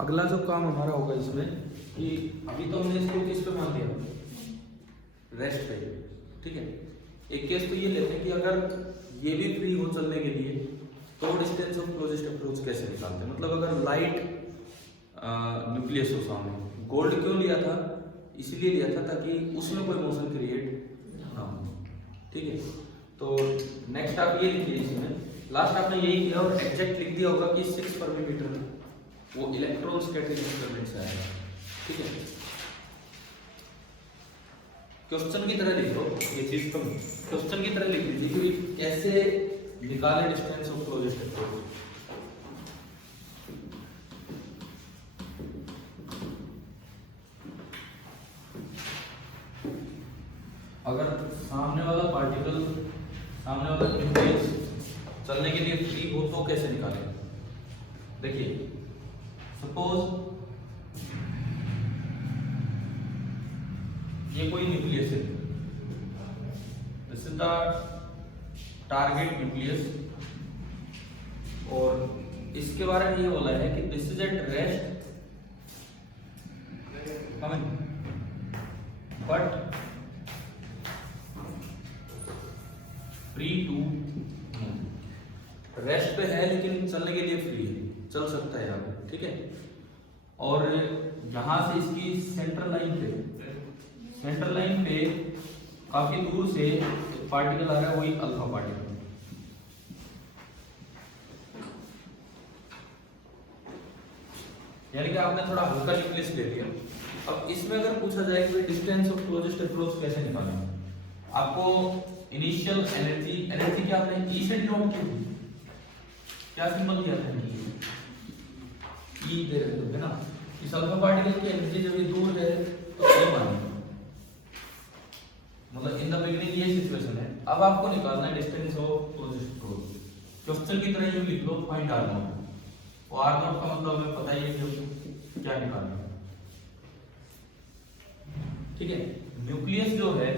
अगला जो काम हमारा होगा इसमें कि अभी तो हमने इसको किस पे मान लिया, रेस्ट पे, ठीक है। एक केस तो ये लेते हैं कि अगर ये भी फ्री हो चलने के लिए तो डिस्टेंस ऑफ क्लोजेस्ट अप्रोच कैसे निकालते हैं। मतलब अगर लाइट न्यूक्लियस हो सामने, गोल्ड क्यों लिया था, इसीलिए लिया था ताकि उसमें कोई मोशन क्रिएट ना हो, ठीक है। तो नेक्स्ट आप ये लिखिए, इसमें लास्ट आपने यही किया और एग्जैक्ट लिख दिया होगा कि 6 पर मीटर में वो इलेक्ट्रॉन स्कैटरिंग एक्सपेरिमेंट से आएगा, ठीक है। क्वेश्चन की तरह लिखो ये चीज, तो क्वेश्चन की तरह लिख लीजिए कि कैसे निकाले डिस्टेंस ऑफ क्लोजेस्ट अप्रोच। अगर सामने वाला पार्टिकल, सामने वाला न्यूक्लियस चलने के लिए फ्री हो तो कैसे निकालें। देखिए सपोज ये कोई न्यूक्लियस है, this is the target nucleus, और इसके बारे में ये बोला है कि this is at rest but free to move. Rest पे है लेकिन चलने के लिए फ्री है, चल सकता है यहाँ पे, ठीक है। और यहां से इसकी सेंट्रल लाइन पे काफी दूर से एक पार्टिकल आ रहा है, वही अल्फा पार्टिकल। यानी कि आपने थोड़ा हल्का न्यूक्लियस ले लिया। अब इसमें अगर पूछा जाए कि डिस्टेंस ऑफ क्लोजेस्ट अप्रोच कैसे निकालना, आपको इनिशियल एनर्जी क्या आपने ई से डिनोट की थी, क्या सिंबल दिया था, ई दे रहे थे ना। इस अल्फा पार्टिकल की एनर्जी जब ये दूर है तो ए मानिए, मतलब इन द बिगिनिंग ये सिचुएशन है। अब आपको निकालना है distance of closest approach. Question की तरह यूं लिख लो, फाइंड आर नॉट। और आर नॉट का मतलब हमें पता ही है कि क्या निकालना है, ठीक है। न्यूक्लियस जो है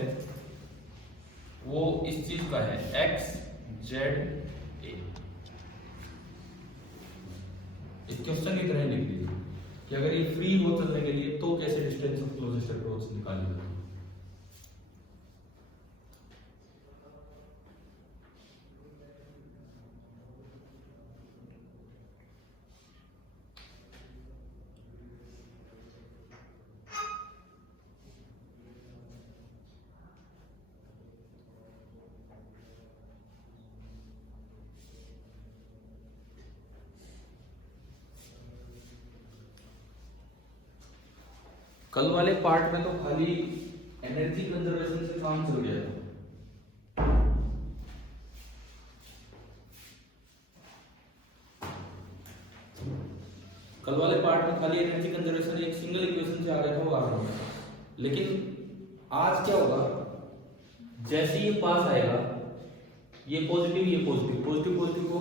वो इस चीज का है एक्स जेड ए। इस क्वेश्चन की तरह लिख लीजिए कि अगर ये फ्री हो चलने के लिए तो कैसे डिस्टेंस ऑफ क्लोजेस्ट अप्रोच निकालिएगा। कल वाले पार्ट में तो खाली एनर्जी कंजर्वेशन से काम चल गया था। कल वाले पार्ट में खाली एनर्जी कंजर्वेशन एक सिंगल इक्वेशन से आ गया था, वो आ रहा है। लेकिन आज क्या होगा, जैसे ये पास आएगा, ये पॉजिटिव ये पॉजिटिव, पॉजिटिव को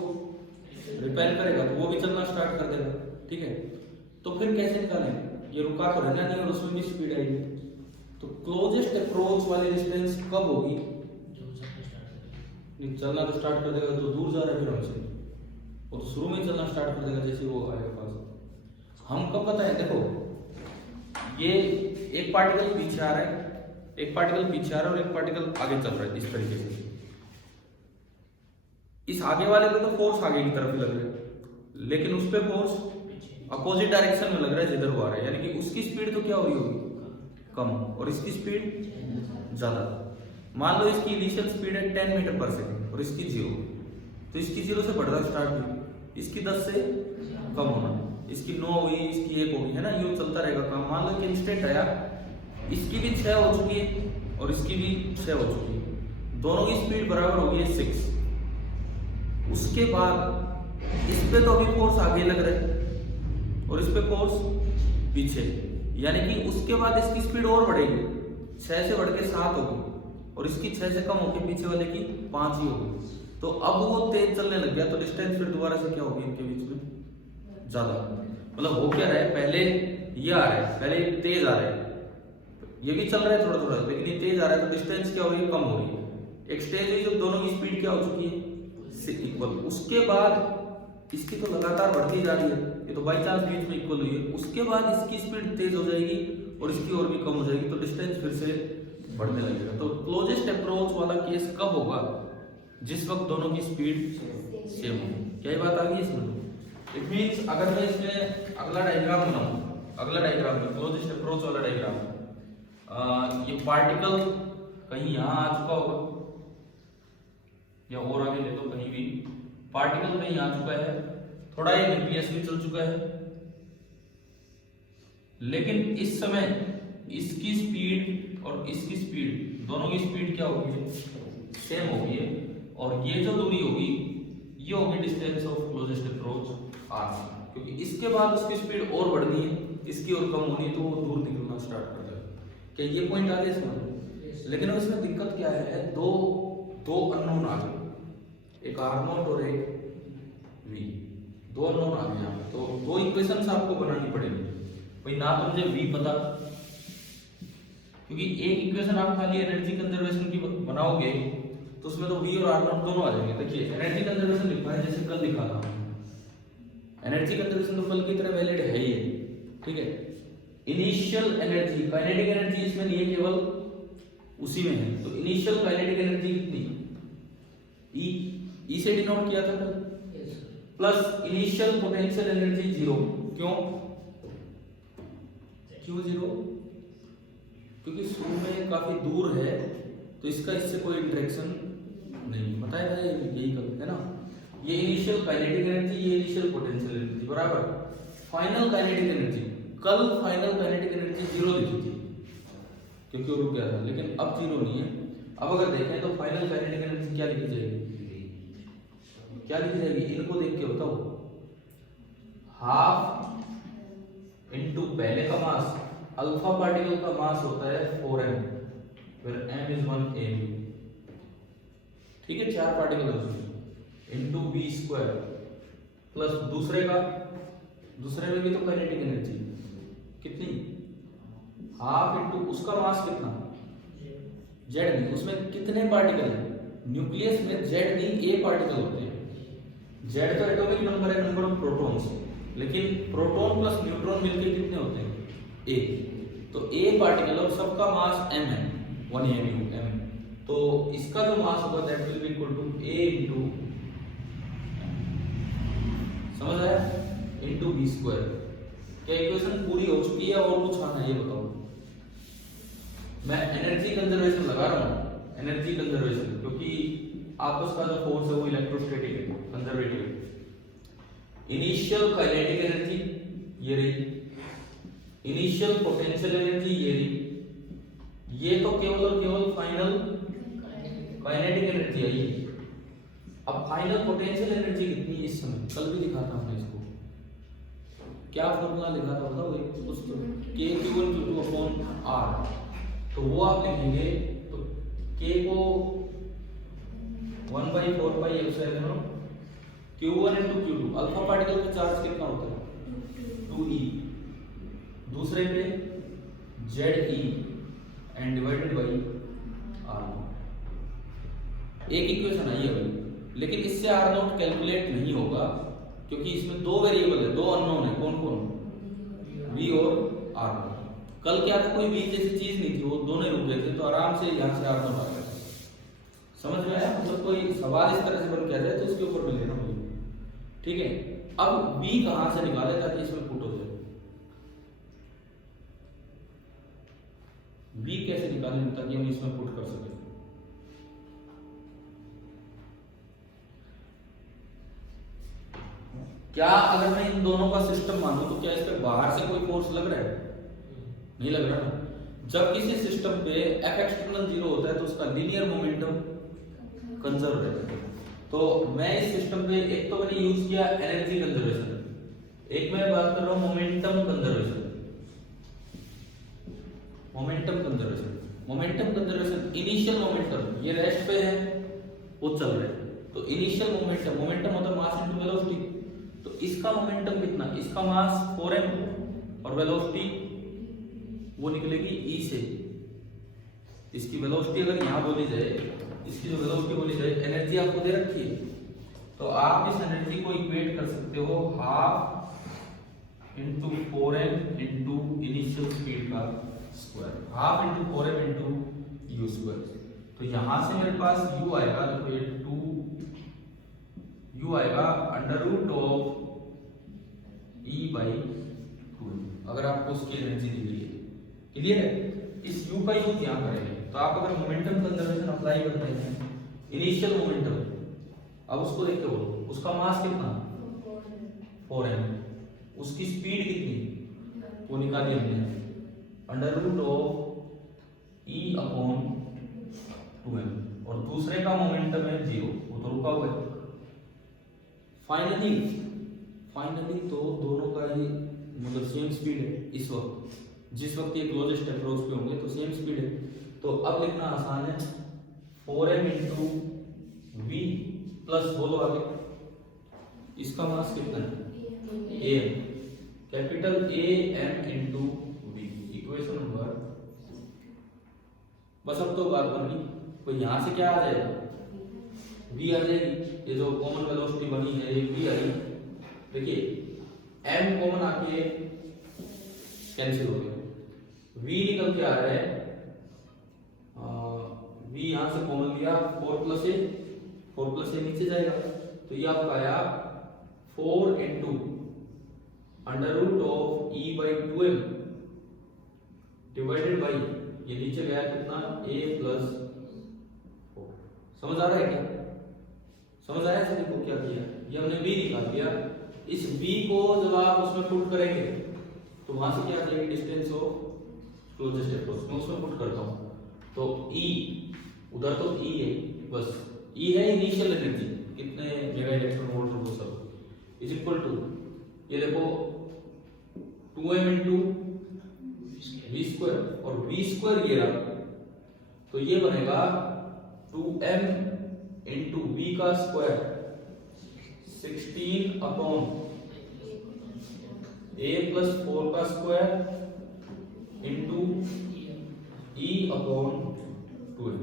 रिपेल करेगा तो वो भी चलना स्टार्ट कर देगा, ठीक है। तो फिर कैसे निकालेंगे, ये रुका तो रहना नहीं और उसमें भी स्पीड आएगी। तो क्लोजेस्ट अप्रोच वाली डिस्टेंस कब होगी, चलना तो स्टार्ट कर देगा, जो दूर जा रहा है फिर हमसे वो तो शुरू में ही चलना स्टार्ट कर देगा जैसे वो आएगा पास। हम कब बताएं, देखो ये एक पार्टिकल पीछे आ रहा है, एक पार्टिकल पीछे आ रहा है और एक पार्टिकल आगे चल रहा है इस तरीके से। इस आगे वाले पे तो फोर्स आगे की तरफ ही लग रहा है, लेकिन उस पे फोर्स अपोजिट डायरेक्शन में लग रहा है जिधर वो आ रहा है। यानी कि उसकी स्पीड तो क्या हो रही होगी, कम, और इसकी स्पीड ज्यादा। मान लो इसकी इनिशियल स्पीड है 10 मीटर पर सेकंड और इसकी 0, तो इसकी 0 से बढ़ना स्टार्ट हुई, इसकी 10 से कम होना, इसकी 9 हुई, इसकी 1 होगी, है ना। ये चलता रहेगा काम। मान लो कि इंस्टेंट आया, इसकी भी 6 हो चुकी है और इसकी भी 6 हो चुकी है, दोनों की स्पीड बराबर होगी 6। उसके बाद इस पे तो अभी फोर्स आगे लग रहा है और इस पे फोर्स पीछे, यानी कि उसके बाद इसकी स्पीड और बढ़ेगी, 6 से बढ़ के 7 होगी और इसकी 6 से कम होगी, पीछे वाले की 5 ही होगी। तो अब वो तेज चलने लग गया, तो डिस्टेंस फिर दोबारा से क्या होगी इनके बीच में, ज्यादा। मतलब हो क्या रहा है, पहले ये आ रहा है, पहले तेज आ रहा है, ये भी चल रहा है थोड़ा थोड़ा, लेकिन ये तेज आ रहा है, तो डिस्टेंस क्या हो रही है, कम हो रही है। एक स्टेज हुई जब दोनों की स्पीड क्या हो चुकी है, इक्वल। उसके बाद इसकी तो लगातार बढ़ती जा रही है, ये तो बाई चांस बीच में इक्वल हुई है, उसके बाद इसकी स्पीड तेज हो जाएगी और इसकी और भी कम हो जाएगी, तो डिस्टेंस फिर से बढ़ने लगेगा। तो क्लोजेस्ट अप्रोच वाला केस कब होगा? जिस वक्त दोनों की स्पीड सेम हो। क्या ये बात आ गई इसमें? इट मींस अगर मैं इसमें अगला डायग्राम बनाऊं, अगला डायग्राम में क्लोजेस्ट अप्रोच वाला डायग्राम, ये पार्टिकल कहीं यहाँ आ चुका होगा या और आगे ले लो, कहीं भी पार्टिकल कहीं आ चुका है, थोड़ा ये न्यूक्लियस भी चल चुका है, लेकिन इस समय इसकी स्पीड और इसकी स्पीड, दोनों की स्पीड क्या होगी? सेम होगी, और ये जो दूरी होगी ये होगी distance of closest approach r, क्योंकि इसके बाद उसकी स्पीड और बढ़नी है, इसकी और कम होनी है, तो वो दूर निकलना स्टार्ट कर देगा। क्या ये पॉइंट आ गया इसमें? लेकिन इसमें दिक्कत क्या है? दो अननोन आ गए, एक r0 और एक v, दो अननोन आ गए यहाँ पे, तो दो इक्वेशंस आपको बनानी पड़ेगी भाई। ना तो मुझे v पता, क्योंकि एक इक्वेशन आप खाली एनर्जी कंजर्वेशन की बनाओगे तो उसमें तो v और r0 दोनों आ जाएंगे। देखिए एनर्जी कंजर्वेशन लिखा है जैसे कल लिखा था, एनर्जी कंजर्वेशन तो कल की तरह वैलिड है ही, ठीक है। इनिशियल एनर्जी, काइनेटिक एनर्जी इसमें नहीं है, केवल उसी में है, तो इनिशियल काइनेटिक एनर्जी कितनी? ई से डिनोट किया था कल, प्लस इनिशियल पोटेंशियल एनर्जी 0। क्यों 0? क्योंकि शुरू में काफी दूर है, तो इसका इससे कोई इंटरेक्शन नहीं, बताया था यही कल, है ना। ये इनिशियल काइनेटिक एनर्जी, ये इनिशियल पोटेंशियल एनर्जी बराबर फाइनल काइनेटिक एनर्जी। कल फाइनल काइनेटिक एनर्जी 0 लिखी थी क्योंकि वो रुक गया था, लेकिन अब 0 नहीं है। अब अगर देखें तो फाइनल काइनेटिक एनर्जी क्या लिखी जाएगी? क्या लिखी जाएगी? इनको देख के बताओ, हाफ इनटू पहले का मास, अल्फा पार्टिकल का मास होता है 4m, फिर m इज 1 m, ठीक है, 4 पार्टिकल है उसमें, इनटू v स्क्वायर, प्लस दूसरे में भी तो काइनेटिक एनर्जी कितनी? हाफ इनटू उसका मास कितना? z नहीं, उसमें कितने पार्टिकल है? न्यूक्लियस में z नहीं a पार्टिकल होते हैं। z तो एटॉमिक नंबर है, नंबर ऑफ प्रोटॉन्स, लेकिन प्रोटॉन प्लस न्यूट्रॉन मिलकर कितने होते हैं? a, तो a पार्टिकल और सबका मास m है, 1 m, तो इसका जो मास होगा that will be equal to a into, समझ आया, इनटू v स्क्वायर। क्या इक्वेशन पूरी हो चुकी है और कुछ आना है ये बताओ? मैं एनर्जी कंजर्वेशन लगा रहा हूं, एनर्जी कंजर्वेशन, क्योंकि आपस का जो फोर्स है वो इलेक्ट्रोस्टैटिक है, कंजर्वेटिव है। इनिशियल काइनेटिक एनर्जी ये रही, इनिशियल पोटेंशियल एनर्जी ये रही, ये तो केवल और केवल फाइनल काइनेटिक एनर्जी आई। अब फाइनल पोटेंशियल एनर्जी कितनी है इस समय? कल भी दिखा था हमने इसको, क्या फॉर्मूला लिखा था बताओ? एक उसको K=Q2/R, तो वो आप लिखेंगे तो K को 1/4πε Q1 into Q2, alpha particle का चार्ज कितना होता है? 2e, दूसरे पे Ze and divided by R। एक इक्वेशन आई है भाई, लेकिन इससे R0 कैलकुलेट नहीं होगा क्योंकि इसमें दो वेरिएबल है, दो अननोन है। कौन कौन? V और R0। कल क्या था, कोई V जैसी चीज नहीं थी, वो दोनों रुक गए थे, तो आराम से यहाँ से R0 आ गया। समझ में आया? मतलब कोई सवाल इस तरह से बन के आ जाए तो उसके ऊपर मिल लेना मुझे, ठीक है। अब V कहां से निकाले ताकि इसमें पुट हो जाए? V कैसे निकालें ताकि हम इसमें पुट कर सकें? क्या अगर मैं इन दोनों का सिस्टम मानूं तो क्या इस पे बाहर से कोई फोर्स लग रहा है? नहीं लग रहा ना। जब किसी सिस्टम पे F एक्सटर्नल 0 होता है तो उसका लीनियर मोमेंटम कंजर्व रहता है। तो मैं इस सिस्टम पे एक तो मैंने यूज किया एनर्जी कंजर्वेशन, एक मैं बात कर रहा हूं momentum conservation. Momentum conservation initial momentum, ये रेस्ट पे है, वो चल रहा है, तो इनिशियल मोमेंटम होता है मास इनटू वेलोसिटी। तो इसका मोमेंटम कितना? इसका मास 4m और वेलोसिटी वो निकलेगी e से। इसकी वेलोसिटी अगर यहां बोली जाए, इसकी जो वेलोसिटी बोली जाए, एनर्जी आपको दे रखी है, तो आप इस एनर्जी को इक्वेट कर सकते हो half into 4m into initial speed का square, half into 4m into u square. तो यहां से मेरे पास u आएगा, देखो ये 2 u आएगा under root of e by 2, अगर आपको उसकी एनर्जी दी गई है। क्लियर है? इस u का यूज यहाँ करेंगे। तो आप अगर मोमेंटम कंजर्वेशन अप्लाई करते हैं, इनिशियल मोमेंटम, अब उसको देख के बोलो उसका मास कितना 4m, उसकी स्पीड कितनी वो निकाली हमने, under root of e upon 2m, और दूसरे का मोमेंटम है 0, वो तो रुका हुआ है। फाइनली तो दोनों का ही मतलब सेम स्पीड है इस वक्त, जिस वक्त ये क्लोजेस्ट अप्रोच पे होंगे तो सेम स्पीड है। तो अब लिखना आसान है, 4m इंटू वी प्लस बोलो आगे, इसका मास कितना है am, capital am into v, equation number. बस अब तो बात बन गई, तो यहां से क्या आ जाएगा v आ जाएगी, ये जो कॉमन वेलोसिटी बनी है ये v आई। देखिए m कॉमन आके कैंसिल हो गया, v निकल के आ रहा है, v यहां से कॉमन लिया, 4 प्लस ए नीचे जाएगा, तो ये आपका आया 4 into under root of e by 2m divided by, ये नीचे गया कितना a प्लस 4। समझ आ रहा है क्या? समझ आया सभी को क्या किया? ये हमने b निकाल दिया, इस b को जब आप उसमें पुट करेंगे तो वहां से क्या आ जाएगी, डिस्टेंस ऑफ क्लोजेस्ट अप्रोच, मैं उसमें पुट करता हूं। तो e उधर तो e है, बस e है इनिशियल एनर्जी, कितने मेगा इलेक्ट्रॉन वोल्ट वो सब इज इक्वल टू, ये देखो 2m इंटू वी स्क्वायर, और वी स्क्वायर ये रहा, तो ये बनेगा 2m इंटू वी का स्क्वायर 16 अपॉन a प्लस 4 का square into e upon 2m।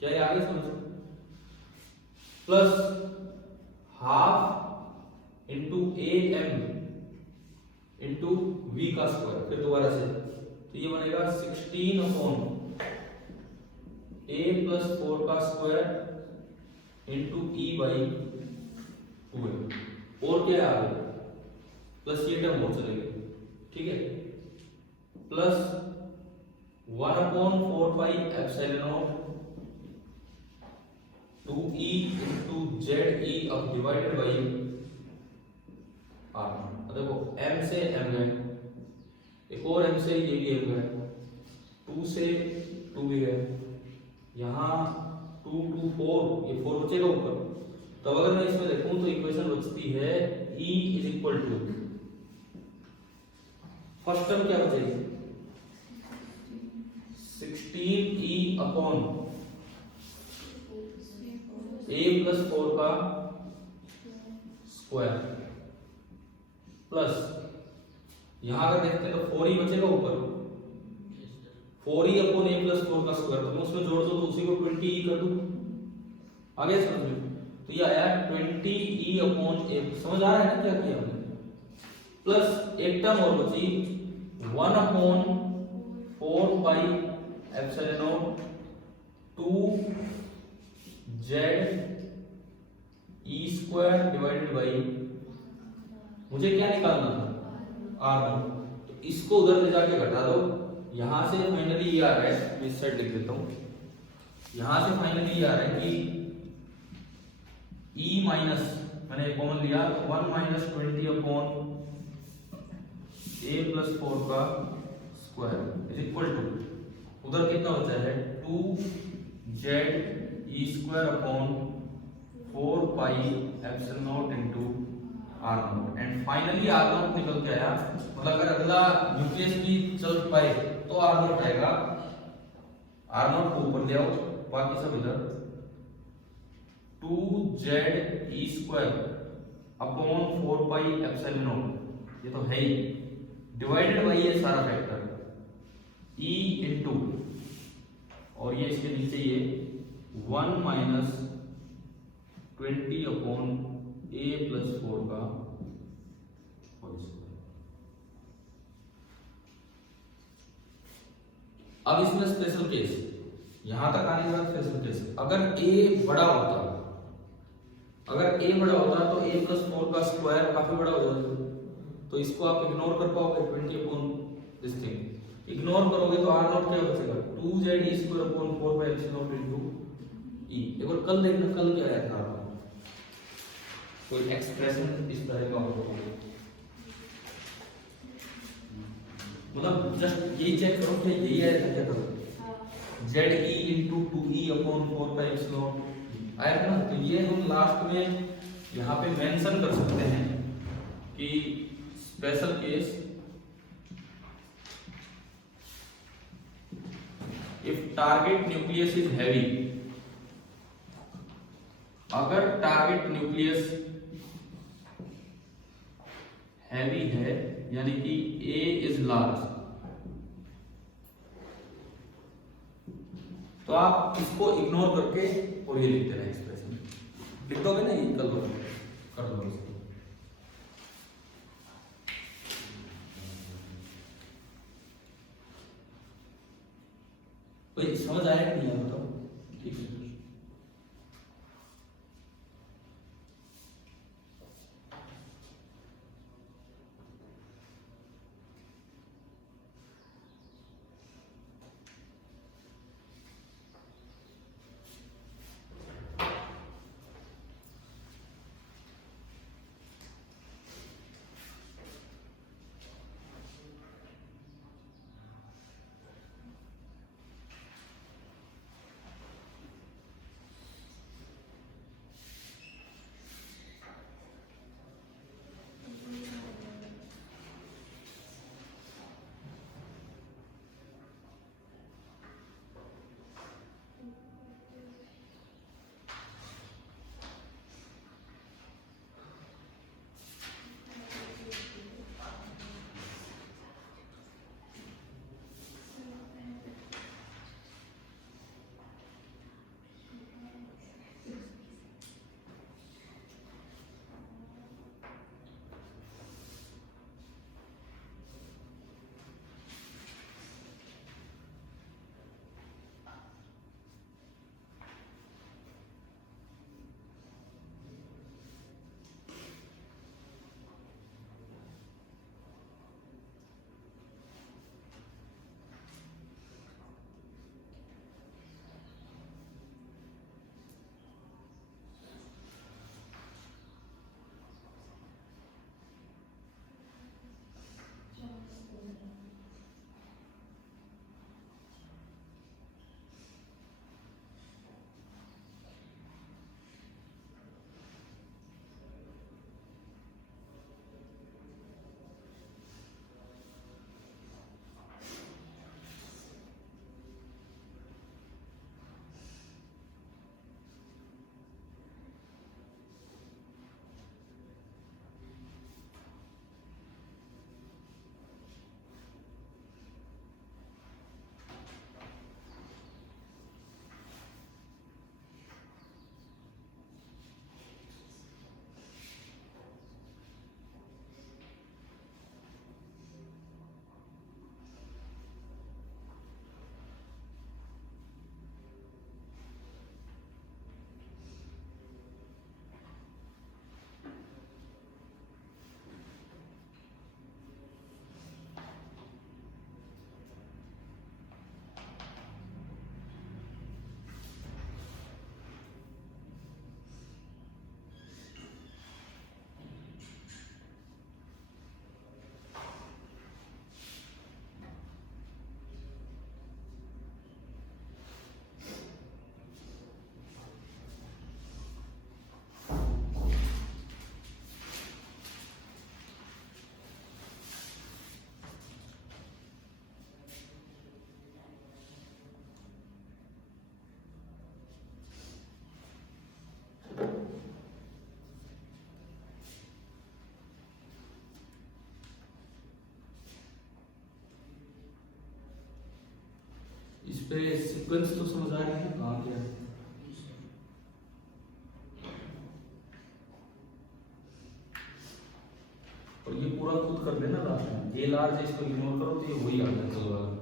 क्या ये आगे समझो, plus half into am into v का स्क्वायर, फिर दोबारा से, तो ये बनेगा 16 अपॉन a प्लस 4 का square into e by 2m, और क्या है आगे प्लस ये टर्म और चलेगा, ठीक है, plus 1 upon 4 pi epsilon not 2e into ZE अब डिवाइडेड बाई r। देखो m से m गए, एक और m से ये भी m गए, 2 से 2 भी गए, यहाँ 2 2 4, ये 4 बचेगा ऊपर। तो अगर मैं इसमें देखूं तो इक्वेशन बचती है E is equal to, first term क्या बचेगी 16e अपॉन a प्लस 4 का स्क्वायर, प्लस यहां अगर देखते हैं तो 4e बचेगा ऊपर, 4e अपॉन a प्लस 4 का स्क्वायर, तो मैं उसमें जोड़ दो तो उसी को 20e कर दूं, आगे समझ में। तो ये आया 20e अपॉन a, समझ आ रहा है ना क्या किया हमने, प्लस एक टर्म और बची 1 upon 4 pi epsilon not 2z e square divided by, मुझे क्या निकालना था r1, तो इसको उधर ले जाके घटा दो, यहां से फाइनली ये आ रहा है, मैं इस साइड लिख देता हूं, यहां से फाइनली ये आ रहा है कि e माइनस, मैंने कॉमन लिया, 1 माइनस 20 अपॉन a प्लस 4 का स्क्वायर इज इक्वल टू, उधर कितना बचा है 2z e square upon 4 pi epsilon not into r not, and finally r not निकल के आया, मतलब अगर अगला न्यूक्लियस भी चल पाए तो r नॉट आएगा, r नॉट को ऊपर ले आओ, बाकी सब इधर 2z e square upon 4 pi epsilon not, ये तो है ही, डिवाइडेड बाई ये सारा फैक्टर e इंटू, और ये इसके नीचे ये 1 माइनस 20 अपॉन a प्लस 4 का होल स्क्वायर। अब इसमें स्पेशल केस, यहां तक आने के बाद स्पेशल केस, अगर a बड़ा होता, अगर a बड़ा होता तो a प्लस 4 का स्क्वायर काफी बड़ा हो जाता, तो इसको आप इग्नोर कर पाओगे 20 अपॉन दिस थिंग, इग्नोर करोगे तो r नॉट क्या बचेगा 2z square upon 4 by epsilon into e। एक बार कल देखना, कल क्या आया था कोई एक्सप्रेशन इस तरह का होगा, मतलब जस्ट यही चेक करो कि यही आया था क्या, करो z e into 2e upon 4 by epsilon आया था ना। तो ये हम लास्ट में यहाँ पे मेंशन कर सकते हैं कि special case if target nucleus is heavy, अगर टारगेट न्यूक्लियस हैवी है यानी कि A इज लार्ज, तो आप इसको इग्नोर करके और ये लिख देना एक्सप्रेशन, लिख दोगे ना, ये कर दो इसको। कोई समझ आया कि नहीं आया बताओ, ठीक है। इस पे सीक्वेंस तो समझ आ रही है कहाँ क्या है। और ये पूरा खुद कर लेना लास्ट में, ये लार्ज है इसको इग्नोर करो तो ये वही आ जाता है।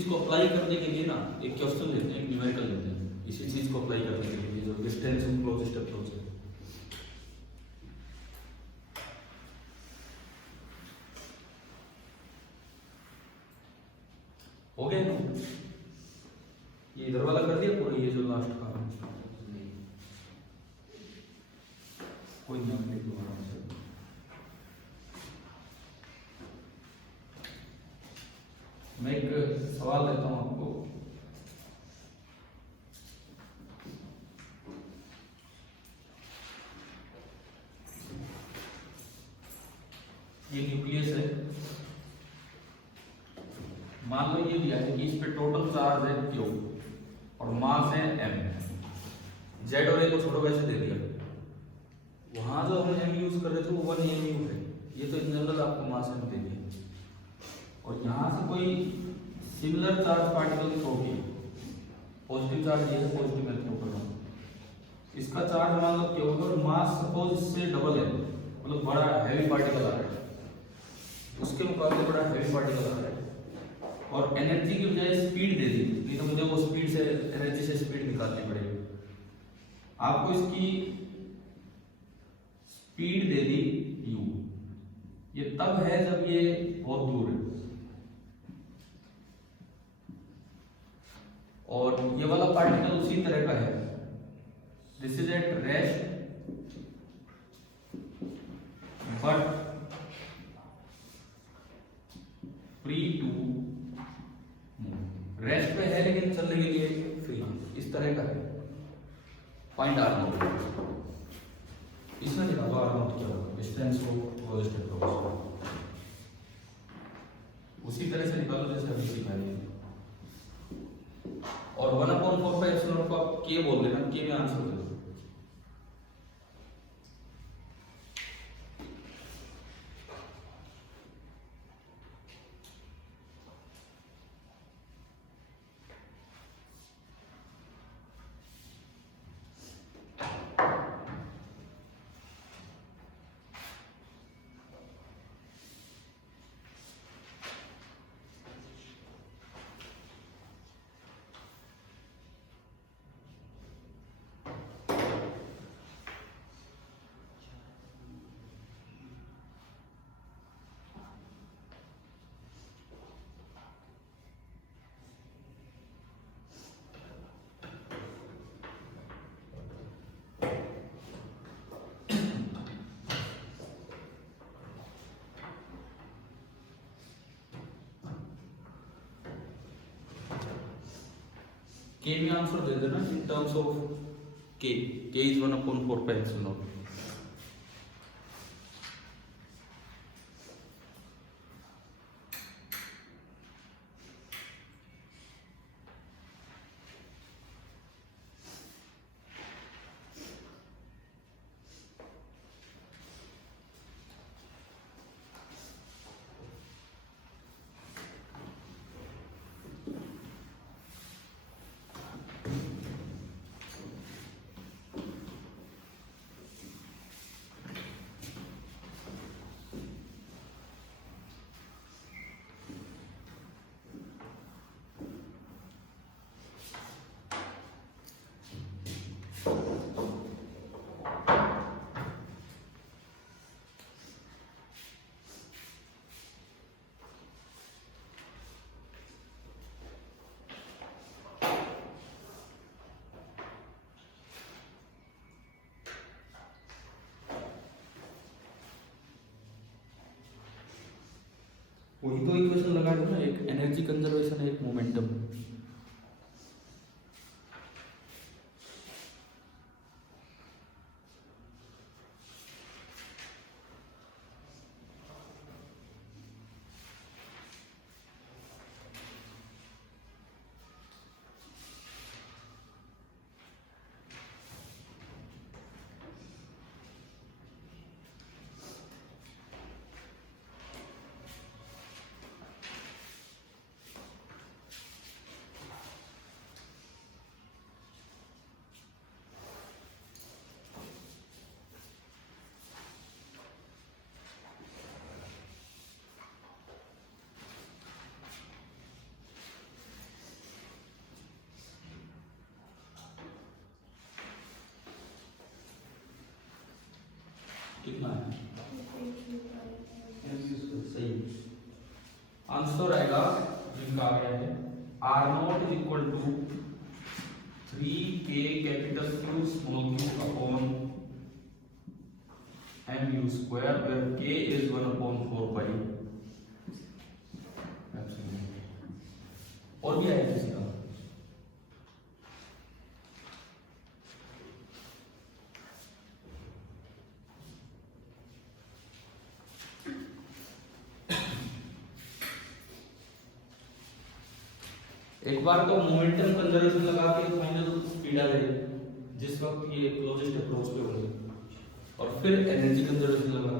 चीज को अप्लाई करने के लिए ना एक क्वेश्चन देते हैं, एक न्यूमेरिकल देते हैं इसी चीज को अप्लाई करने के लिए, जो डिस्टेंस एंड क्लोजेस्ट अप्रोच है। हो गया ना? ये इधर वाला कर दिया पूरा, ये जो लास्ट का कोई नहीं लिख दो आराम से। मैं एक सवाल देता हूं आपको, ये न्यूक्लियस है, मान लो ये दिया है कि इस पे टोटल चार्ज है Q और मास है M, Z और A को छोड़ो वैसे दे दिया। वहां जो हम M यूज कर रहे थे वो 1 mu है, ये तो इन जनरल आपको मास M दे दिया, और यहाँ से कोई सिमिलर चार्ज पार्टिकल थ्रो किया, पॉजिटिव चार्ज ये है, पॉजिटिव मैं थ्रो कर रहा हूँ, इसका चार्ज मान लो क्या होगा, और मास सपोज इससे डबल है, मतलब बड़ा हैवी पार्टिकल आ रहा है, उसके मुकाबले बड़ा हैवी पार्टिकल आ रहा है, और एनर्जी की बजाय स्पीड दे दी, नहीं तो मुझे वो स्पीड से एनर्जी से स्पीड निकालनी पड़ेगी। आपको इसकी स्पीड दे दी u, ये तब है जब ये बहुत दूर है, और ये वाला पार्टिकल उसी तरह का है, this is at rest but free to move, rest पे है लेकिन चलने के लिए फ्री, इस तरह का है। फाइंड आर नोट, इसमें निकालो आर नोट क्या होगा, डिस्टेंस को क्लोजेस्ट अप्रोच, उसी तरह से निकालो जैसे अभी सिखाया, और 1/4 को आप के बोल देना, के में आंसर दे दो। के में आंसर दे देना इन टर्म्स ऑफ के इज 1/4 वही तो इक्वेशन लगा दो ना, एक एनर्जी कंजर्वेशन है, एक मोमेंटम। कितना है? सही आंसर आएगा जिनका आ गया है R0 is equal to 3K capital Q small q upon mu square where K is 1/4 pi। और भी आएगा किसी का? एक बार तो मोमेंटम कंजर्वेशन लगा के फाइनल स्पीड आ जाएगी जिस वक्त ये क्लोजेस्ट अप्रोच पे होगी, और फिर एनर्जी कंजर्वेशन लगा।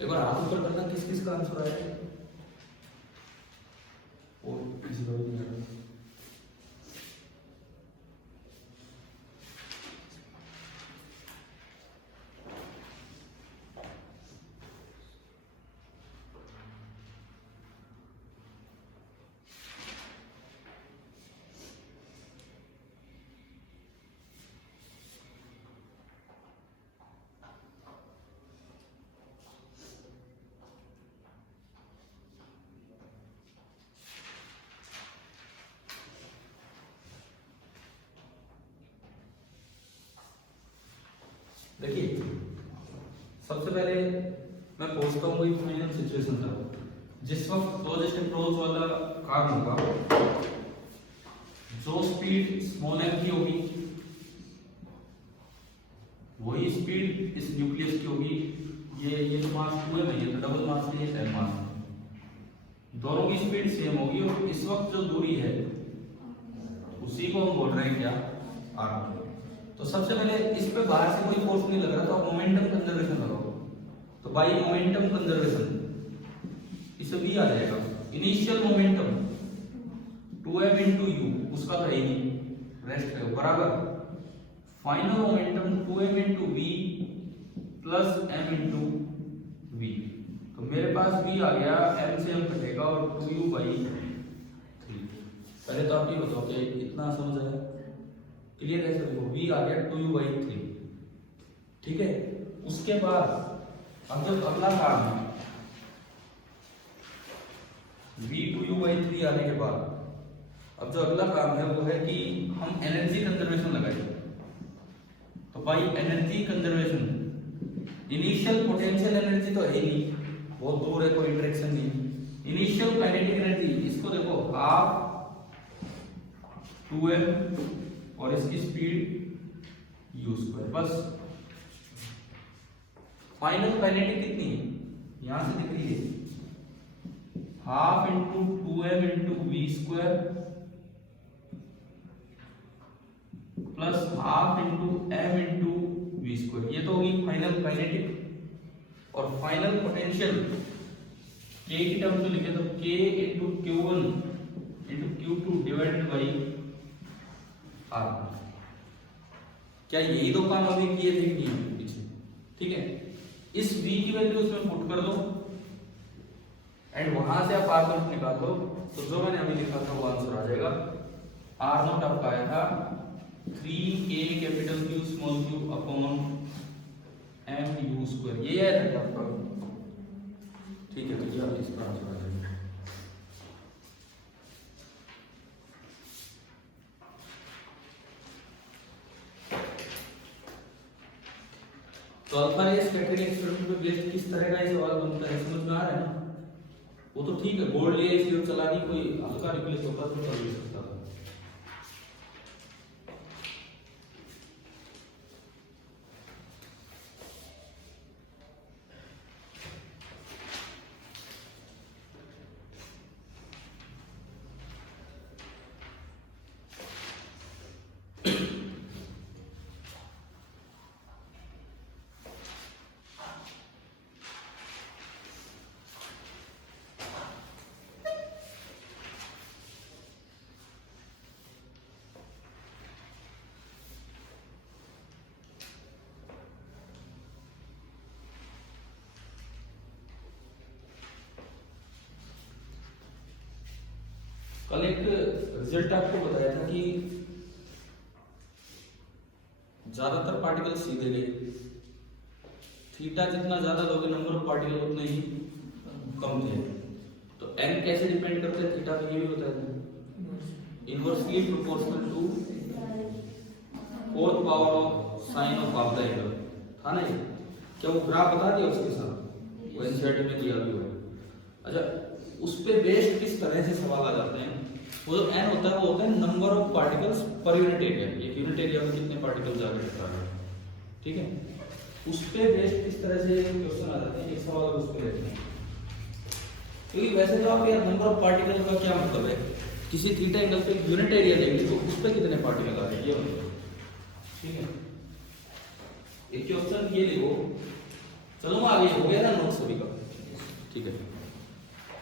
एक बार हाथ ऊपर करना, किस किस का आंसर आया? और इसी बात नहीं आ रहा। देखिए सबसे पहले मैं पूछता हूँ कोई फाइनल सिचुएशन था जिस वक्त क्लोजेस्ट अप्रोच वाला काम होगा, जो स्पीड स्मॉल m की होगी वही स्पीड इस न्यूक्लियस की होगी। ये तो मास 2m है, ये तो डबल मास है, ये 10 मास है, दोनों की स्पीड सेम होगी। और इस वक्त जो दूरी है उसी को हम बोल रहे हैं क्या? r। तो सबसे पहले इस पे बाहर से कोई फोर्स नहीं लग रहा, तो मोमेंटम कंजर्वेशन लगाओ। तो बाई मोमेंटम कंजर्वेशन इससे भी आ जाएगा initial momentum 2m into u, उसका तो है ही नहीं, रेस्ट है बराबर final momentum 2m into v plus m into v। तो मेरे पास v आ गया, m से m कटेगा और 2u by 3। पहले तो आप ये बताओ कि इतना समझ आया? क्लियर है सभी को? v आ गया 2u by 3, ठीक है। उसके बाद अब जो अगला काम है v 2u by 3 आने के बाद अब जो अगला काम है वो है कि हम एनर्जी कंजर्वेशन लगाएंगे। तो भाई energy conservation, initial potential energy तो है ही नहीं, बहुत दूर है, कोई इंटरेक्शन नहीं। इनिशियल काइनेटिक एनर्जी इसको देखो हाफ 2m और इसकी स्पीड u स्क्वायर, बस फाइनल काइनेटिक कितनी है यहां से दिख रही है, half into 2m into v square plus half into m into v square. ये तो होगी फाइनल काइनेटिक। और फाइनल पोटेंशियल k की टर्म में लिखे तो k into q1 into q2 divided by r। क्या यही दो काम अभी किए थे कि नहीं पीछे? ठीक है, इस v की वैल्यू उसमें पुट कर दो एंड वहां से आप r नॉट निकाल दो, तो जो मैंने अभी लिखा था वो आंसर आ जाएगा। r नॉट आपका आया था 3k capital Q small q upon mu square, ये आया था आपका। ठीक है, तो ये आप इसका आंसर आ जाएगा। तो अल्फा रे स्कैटरिंग एक्सपेरिमेंट पे बेस्ड किस तरह का ये सवाल बनता है समझ में आ रहा है ना? वो तो ठीक है, बोर्ड लिए इसलिए चलानी, कोई हल्का रिप्लेस होता तो चल भी सकता था। कल एक रिजल्ट आपको बताया था कि ज्यादातर पार्टिकल सीधे गए थीटा जितना ज्यादा दोगे नंबर ऑफ पार्टिकल उतने ही कम थे। तो n कैसे डिपेंड करते हैं थीटा पे, ये भी बता दें। Inversely proportional to fourth power of sine of half the angle था ना ये। क्या वो ग्राफ बता दिया उसके साथ, वो एनसीईआरटी में दिया भी हुआ है। अच्छा, उस पे बेस्ड किस तरह से सवाल आ जाते हैं। वो जो n होता है वो होता है number of particles per unit area. एक यूनिट एरिया में कितने पार्टिकल जाकर टकरा रहे हैं, ठीक है। उस पे बेस्ड किस तरह से क्वेश्चन आ जाते हैं, एक सवाल उस पे लेते हैं। क्योंकि वैसे तो आप यार नंबर ऑफ पार्टिकल का क्या मतलब है, किसी थीटा एंगल पे यूनिट एरिया लेंगे तो उस पे कितने पार्टिकल आ रहे हैं ये मतलब, ठीक है। एक क्वेश्चन ये लिखो, चलो मैं आगे हो गया ना नोट सभी का, ठीक है।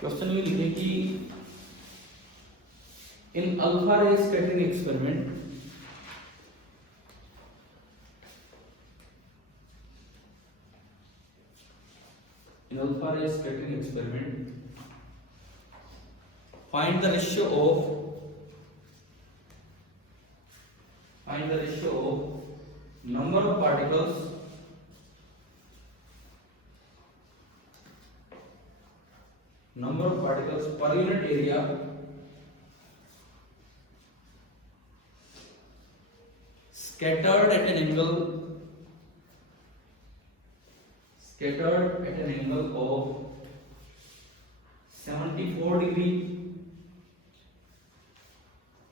क्वेश्चन ये लिखे कि in alpha ray scattering experiment in alpha ray scattering experiment find the ratio of number of particles per unit area scattered at an angle of 74 degree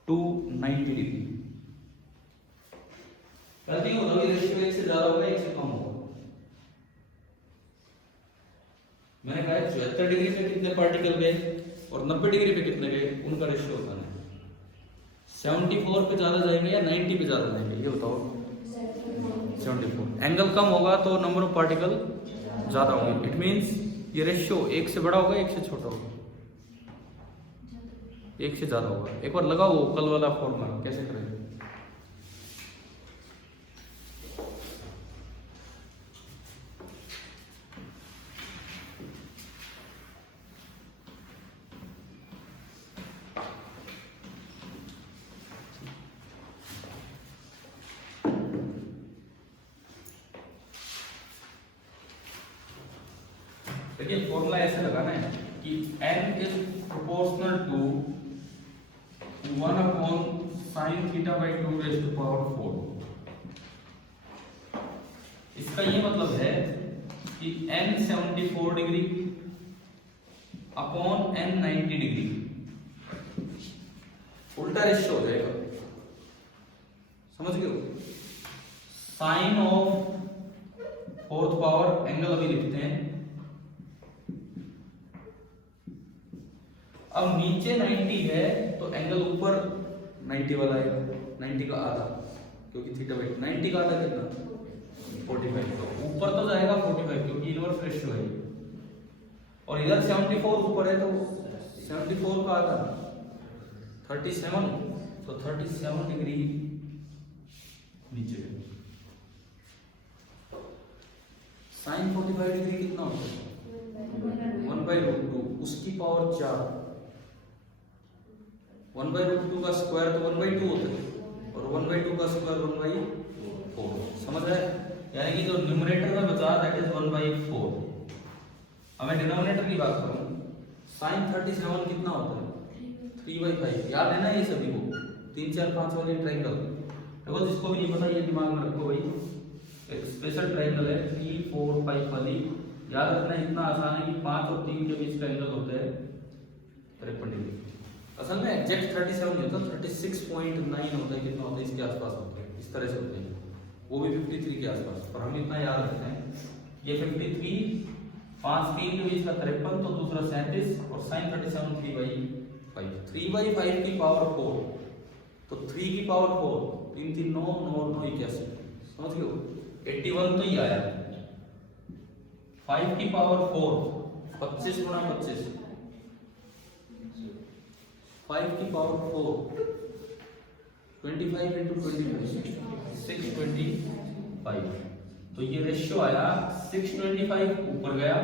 to 90 degree। गलती हो रही है, रेशियो एक से ज्यादा होगा एक से कम होगा। मैंने कहा 74 डिग्री पे कितने पार्टिकल गए और 90 डिग्री पे कितने गए, उनका रेशियो होता है। 74 पे ज्यादा जाएंगे या 90 पे ज्यादा जाएंगे, ये बताओ। 74 एंगल कम होगा तो नंबर ऑफ पार्टिकल ज्यादा होंगे। इट मींस ये रेशियो एक से बड़ा होगा एक से छोटा होगा, एक से ज्यादा होगा। एक बार लगाओ वो कल वाला फॉर्मूला कैसे करेंगे। देखिए फॉर्मूला ऐसे लगाना है कि n is proportional to 1 upon sin theta by 2 raise to power 4। इसका ये मतलब है कि n 74 degree upon n 90 degree, उल्टा रेशियो हो जाएगा, समझ गए हो। Sign of fourth power angle अभी लिखते हैं। अब नीचे 90 है तो एंगल ऊपर 90 वाला आएगा, 90 का आधा, क्योंकि थीटा बाई 90 का आधा कितना 45, तो ऊपर तो जाएगा 45 क्योंकि इनवर्स रेशियो है। और इधर 74 ऊपर है तो 74 का आधा 37, तो 37 डिग्री नीचे। साइन 45 डिग्री कितना होता है 1/√2, उसकी पावर 4। 1/√2 का स्क्वायर तो 1/2 होता है और 1/2 का स्क्वायर 1/4, समझ रहे हैं। यानी कि जो न्यूमरेटर में बचा दैट इज 1/4। अब मैं डिनोमिनेटर की बात करूं, sin 37 कितना होता है 3/5। याद है ना ये सभी को, 3 4 5 वाले ट्रायंगल। देखो जिसको भी नहीं पता ये दिमाग में रखो भाई, एक स्पेशल ट्रायंगल है 3 4 5 वाली। याद रखना इतना आसान है कि 5 और 3 के बीच का एंगल होता है 53 डिग्री। असल में एग्जैक्ट 37 नहीं होता, 36.9 होता है, कितना होता है इसके आसपास होता है, इस तरह से होते हैं, वो भी 53 के आसपास। पर हम इतना याद रखते हैं ये 53, 5 3 के बीच का 53, तो दूसरा 37 और sin 37 3/5। 3/5 की पावर 4, तो 3 की पावर 4, 3 3 9 9 9 81, समझ गए हो। 81 तो ही आया। 5 की पावर 4 25 गुना 25, 5 की पावर 4 25 into 25 625। तो ये रेशियो आया 625 ऊपर गया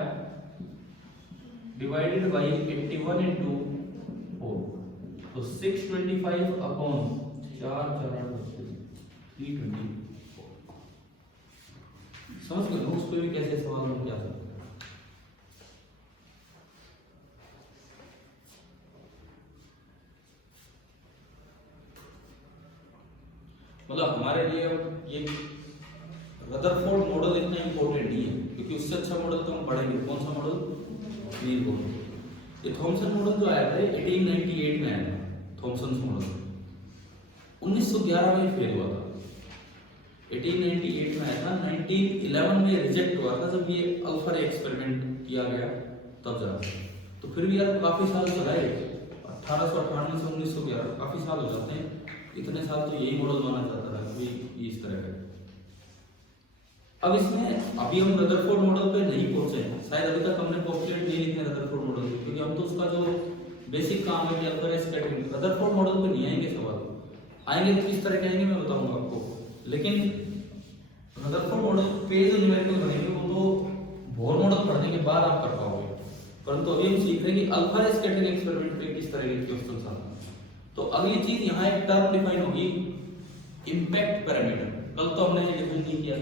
डिवाइडेड बाई 81 into 4, तो 625 अपॉन 4 4 324। समझ गए ना, उस पे भी कैसे सवाल हम क्या सकते हैं। मतलब हमारे लिए ये रदरफोर्ड मॉडल इतना इंपॉर्टेंट नहीं है, क्योंकि उससे अच्छा मॉडल तो हम पढ़ेंगे। कौन सा मॉडल? मीर मॉडल। ये थॉमसन मॉडल जो आया था 1898 में आया था। थॉमसन मॉडल 1911 में फेल हुआ था, 1898 में आया था। 1911 में रिजेक्ट हुआ था जब ये अल्फा रे एक्सपेरिमेंट किया गया तब जाकर। तो फिर भी यार काफी साल चला है, 1898 से 1911 काफी साल हो जाते हैं। इतने साल तो यही मॉडल माना जाता था कोई इस तरह का। अब इसमें अभी हम रदरफोर्ड मॉडल पे नहीं पहुंचे हैं, शायद अभी तक हमने पॉपुलेट नहीं लिखे रदरफोर्ड मॉडल, क्योंकि हम तो उसका जो बेसिक काम है कि alpha ray scattering, Rutherford model पे नहीं आएंगे सवाल। आएंगे तो किस तरह के आएंगे मैं बताऊंगा आपको। लेकिन रदरफोर्ड मॉडल पे जो न्यूमेरिकल बनेंगे वो तो बोर मॉडल पढ़ने के बाद आप कर पाओगे, परंतु अभी हम सीख रहे हैं कि अल्फा रे स्कैटरिंग एक्सपेरिमेंट पे किस तरह के क्वेश्चंस आते हैं। तो अगली चीज यहाँ एक टर्म डिफाइन होगी, इंपैक्ट पैरामीटर। कल तो हमने ये डिफाइन नहीं किया,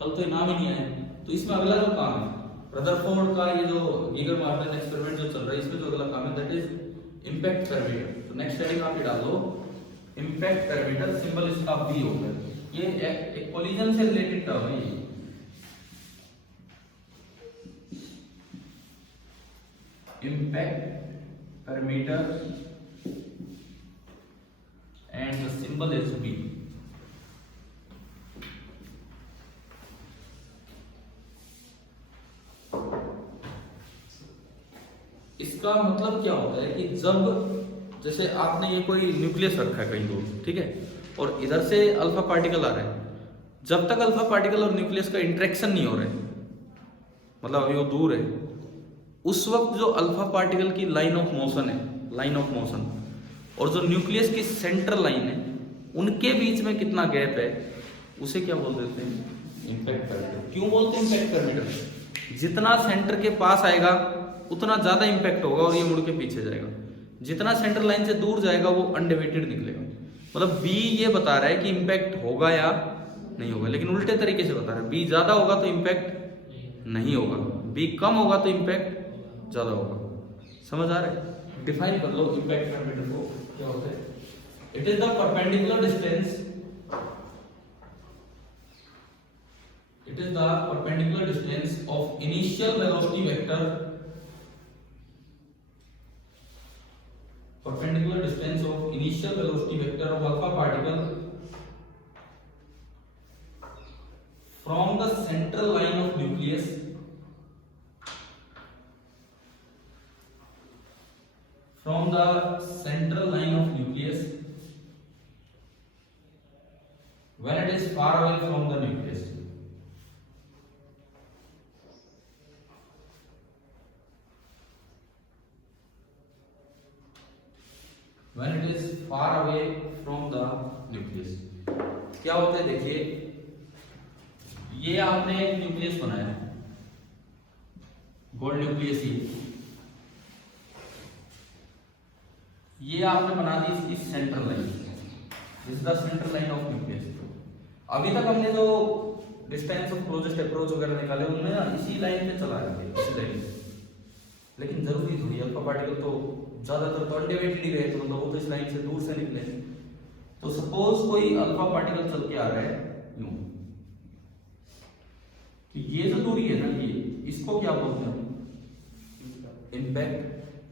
कल तो नाम ही नहीं आया। तो इसमें अगला जो काम है रदरफोर्ड का, ये जो गीगर मार्टिन एक्सपेरिमेंट जो चल रहा है, इसमें जो अगला काम है दैट इज इंपैक्ट पैरामीटर। तो नेक्स्ट हेडिंग आप ये डाल दो इंपैक्ट पैरामीटर, सिंबल इसका बी होगा। ये एक कोलिजन से रिलेटेड टर्म है ये। Impact parameter and the symbol is B. इसका मतलब क्या होता है कि जब जैसे आपने ये कोई न्यूक्लियस रखा है कहीं दूर, ठीक है, और इधर से अल्फा पार्टिकल आ रहा है, जब तक अल्फा पार्टिकल और न्यूक्लियस का इंटरेक्शन नहीं हो रहा है, मतलब अभी वो दूर है, उस वक्त जो अल्फा पार्टिकल की लाइन ऑफ मोशन है, लाइन ऑफ मोशन, और जो न्यूक्लियस की सेंट्रल लाइन है, उनके बीच में कितना गैप है, उसे क्या बोल देते हैं? Impact parameter. क्यों बोलते हैं इंपैक्ट पैरामीटर? जितना सेंटर के पास आएगा उतना ज्यादा इंपैक्ट होगा और ये मुड़ के पीछे जाएगा। जितना सेंटर लाइन से दूर जाएगा वो अनडिवाइडेड निकलेगा। मतलब बी ये बता रहा है कि इंपैक्ट होगा या नहीं होगा, लेकिन उल्टे तरीके से बता रहा है। बी ज्यादा होगा तो इंपैक्ट नहीं होगा, बी कम होगा तो इंपैक्ट ज्यादा होगा। समझ आ रहा है? डिफाइन कर लो इंपैक्ट पैरामीटर को, क्या होता है? It is the perpendicular distance, it is the perpendicular distance of initial velocity vector, perpendicular distance of initial velocity vector of alpha particle from the central line of nucleus when it is far away from the nucleus. When it is far away from the nucleus, क्या होता है? देखिए, ये आपने एक nucleus बनाया है, gold nucleus, ये आपने बना दी इसकी central line, this is the central line of nucleus. अभी तक हमने जो डिस्टेंस ऑफ क्लोजेस्ट अप्रोच वगैरह निकाले उनमें ना इसी लाइन पे चला रहे थे, इसी लाइन से। लेकिन जरूरी थोड़ी, अल्फा पार्टिकल तो ज्यादातर तो अनडिवाइडेड ही गए, तो मतलब वो तो इस लाइन से दूर से निकले। तो सपोज कोई अल्फा पार्टिकल चल के आ रहा है यूं, तो ये जो दूरी है ना, ये इसको क्या बोलते हैं? Impact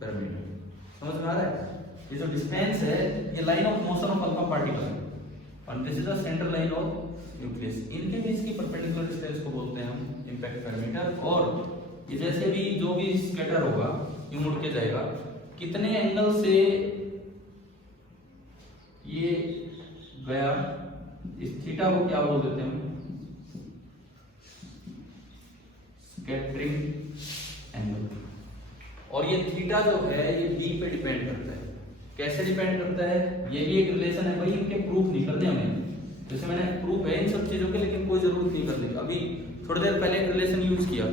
parameter. समझ में आ रहा है? ये जो डिस्टेंस है, ये line of motion of alpha particle है, और this is the central line of nucleus. इनके बीच की परपेंडिकुलर डिस्टेंस को बोलते हैं हम इंपैक्ट पैरामीटर। और ये जैसे भी जो भी स्कैटर होगा ये मुड़ के जाएगा, कितने एंगल से ये गया, इस थीटा को क्या बोल देते हैं हम? Scattering angle. और ये थीटा जो है ये बी पे डिपेंड करता है। कैसे डिपेंड करता है? ये भी एक रिलेशन है भाई, इनके प्रूफ नहीं करने हमें, जैसे मैंने प्रूफ है इन सब चीजों के, लेकिन कोई जरूरत नहीं करने की। अभी थोड़ी देर पहले एक रिलेशन यूज किया,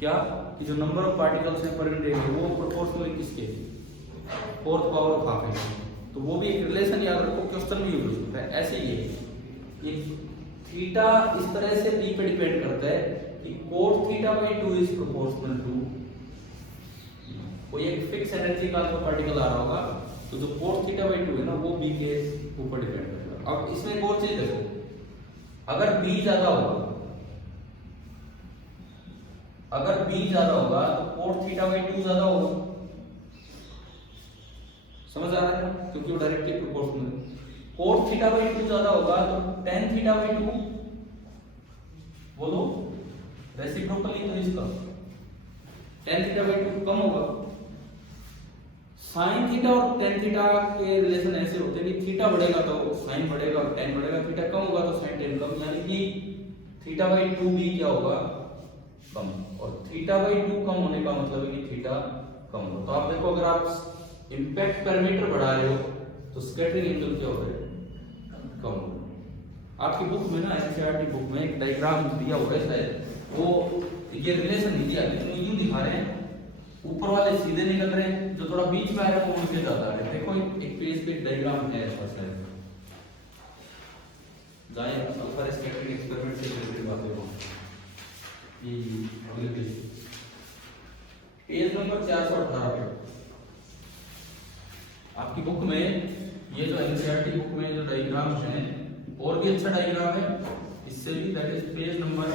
क्या कि जो नंबर ऑफ पार्टिकल्स हैं पर यूनिट वो प्रोपोर्शनल किसके? 4th पावर ऑफ हाफ है। तो वो भी एक रिलेशन याद रखो, क्वेश्चन में यूज होता है। ऐसे ही ये थीटा इस तरह से बी पे डिपेंड करता है कि cos theta by 2 is proportional to, कोई एक फिक्स एनर्जी का अल्फा पार्टिकल आ रहा होगा तो जो cos थीटा बाई 2 है ना वो b के ऊपर डिपेंड करेगा। अब इसमें एक और चीज देखो, अगर b ज्यादा होगा, अगर b ज्यादा होगा तो cos थीटा बाई 2 ज्यादा होगा, समझ आ रहा है ना, क्योंकि वो डायरेक्टली प्रोपोर्शनल है। cos थीटा बाई 2 ज्यादा होगा तो tan थीटा बाई 2 बोलो रेसिप्रोकली तो इसका tan थीटा बाई 2 कम होगा। sin थीटा और tan थीटा के रिलेशन ऐसे होते हैं कि थीटा बढ़ेगा तो sin बढ़ेगा, tan बढ़ेगा, थीटा कम होगा तो sin tan कम, यानी कि थीटा बाई 2 भी क्या होगा, कम, और थीटा बाई 2 कम होने का मतलब है कि थीटा कम होगा। तो आप देखो अगर आप इंपैक्ट पैरामीटर बढ़ा रहे हो तो स्कैटरिंग एंगल क्या हो रहा है, कम हो। आपकी बुक में ना एनसीईआरटी बुक में एक डायग्राम दिया हुआ है शायद, वो ये रिलेशन नहीं दिया लेकिन वो यूं दिखा रहे हैं, ऊपर वाले सीधे निकल रहे हैं, जो थोड़ा बीच में आ रहा है वो उल्टे ज्यादा आ रहे हैं। देखो एक पेज पे डायग्राम है ऐसा शायद, जाए अल्फा स्कैटरिंग एक्सपेरिमेंट से रिलेटेड बातें हो ये अगले पेज नंबर 418 पे आपकी बुक में, ये जो एनसीईआरटी बुक में जो डायग्राम है, और भी अच्छा डायग्राम है इससे भी, दैट इज पेज नंबर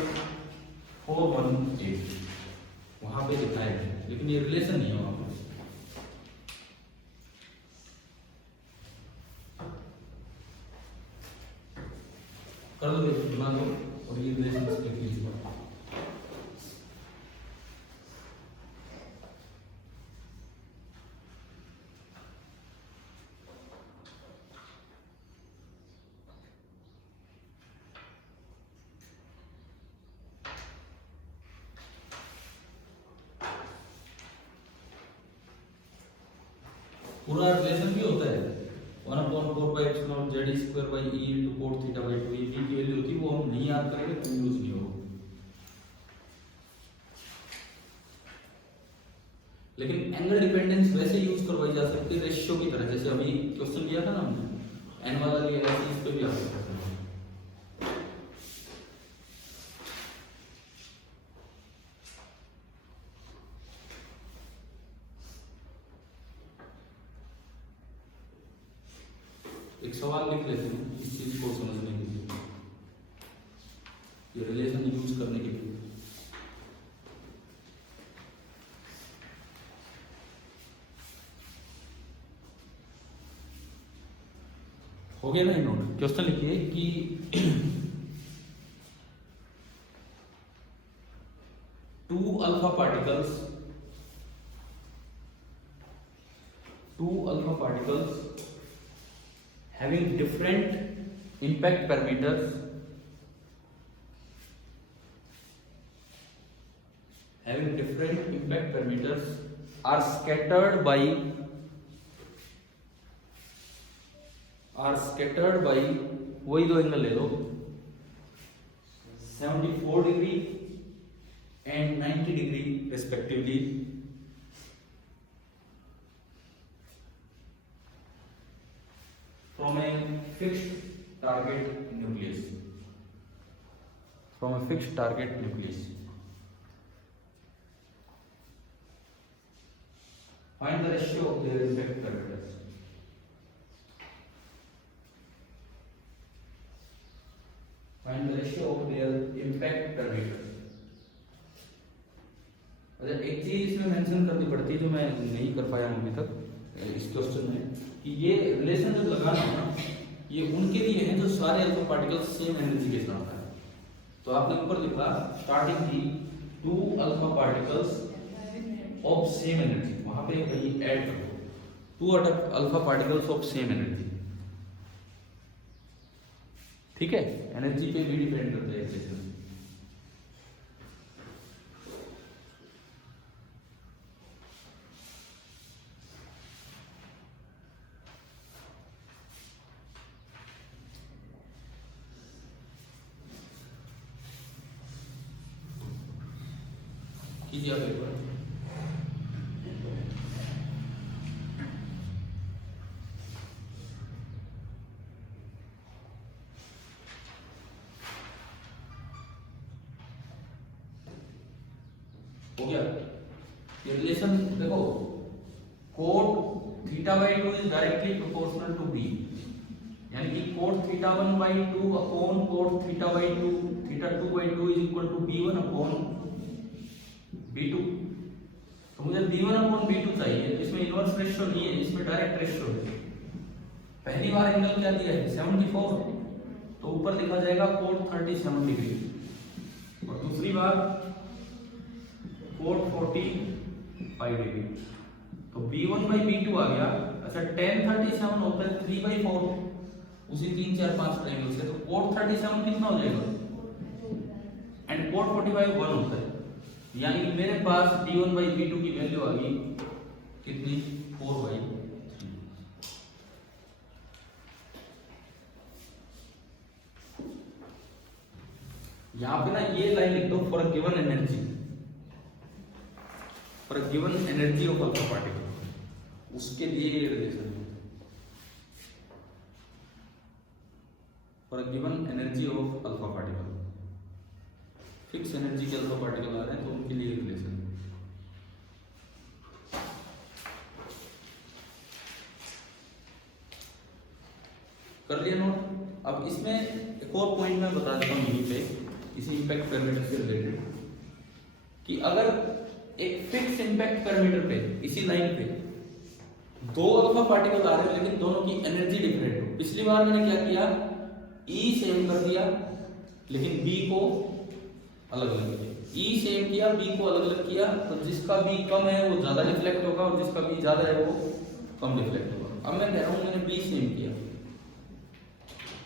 418, वहां पे लिखा है लेकिन ये रिलेशन नहीं है वहां पे। कर दो, बना दो और ये रिलेशन लिख लीजिए। पूरा रिलेशन भी होता है 1/4πε/z² e into cot theta by 2, ये b की वैल्यू होती है, वो हम नहीं याद करेंगे तो यूज नहीं होगा। लेकिन एंगल डिपेंडेंस वैसे यूज करवाई जा सकती है रेशियो की तरह, जैसे अभी क्वेश्चन दिया था ना हमने n वाला लिया है, इस पे भी आ सकता है। एक सवाल लिख लेते हैं इस चीज को समझने के लिए, ये रिलेशन यूज करने के लिए। हो गया ना नोट? क्वेश्चन लिखिए कि 2 alpha particles having different impact parameters are scattered by वही दो एंगल ले लो 74 degree and 90 degree respectively from a fixed target nucleus. Find the ratio of their impact parameters. अच्छा, एक चीज इसमें मेंशन करनी पड़ती है जो मैं नहीं कर पाया हूं अभी तक इस क्वेश्चन में, कि ये रिलेशन जब लगाना है ना, ये उनके लिए है जो सारे अल्फा पार्टिकल्स सेम एनर्जी के साथ है। तो आपने ऊपर लिखा स्टार्टिंग थी 2 alpha particles of same energy, वहां पे कहीं ऐड कर दो 2 alpha particles of same energy. ठीक है, एनर्जी पे भी डिपेंड करता है इक्वेशन। कीजिए आप एक बार। हो गया ये रिलेशन। देखो cot θ/2 is directly proportional to b, यानी कि cot θ1/2 upon cot θ/2 θ2/2 is equal to b1 upon b2। तो मुझे b1 अपॉन b2 चाहिए, इसमें इनवर्स रेशियो नहीं है, इसमें डायरेक्ट रेशियो है। पहली बार एंगल क्या दिया है 74, तो ऊपर लिखा जाएगा कोट 37 डिग्री, और दूसरी बार कोट 45 डिग्री। तो b1/b2 आ गया। अच्छा tan 37 होता है 3/4 उसी 3 4 5 ट्रायंगल से, तो कोट 37 कितना हो जाएगा, एंड कोट 45 1 होता है, यानी कि मेरे पास b1/b2 की वैल्यू आ गई कितनी 4/3। यहां पे ना ये लाइन लिख दो, for given energy, for given energy of alpha particle, उसके लिए ये रिलेशन है। For given energy of alpha particle, fix energy के अल्फा पार्टिकल आ रहे हैं तो उनके लिए रिलेशन है। कर लिया नोट। अब इसमें एक और पॉइंट मैं बता देता हूँ यहीं पे, इसी इंपैक्ट पैरामीटर से रिलेटेड, कि अगर एक फिक्स इंपैक्ट पैरामीटर पे इसी लाइन पे दो अल्फा पार्टिकल आ रहे हैं लेकिन दोनों की एनर्जी डिफरेंट हो। पिछली बार मैंने क्या किया, E सेम कर दिया लेकिन B को अलग अलग किया, E सेम किया B को अलग अलग किया, तो जिसका B कम है वो ज्यादा रिफ्लेक्ट होगा और जिसका B ज्यादा है वो कम रिफ्लेक्ट होगा। अब मैं कह रहा हूं मैंने B सेम किया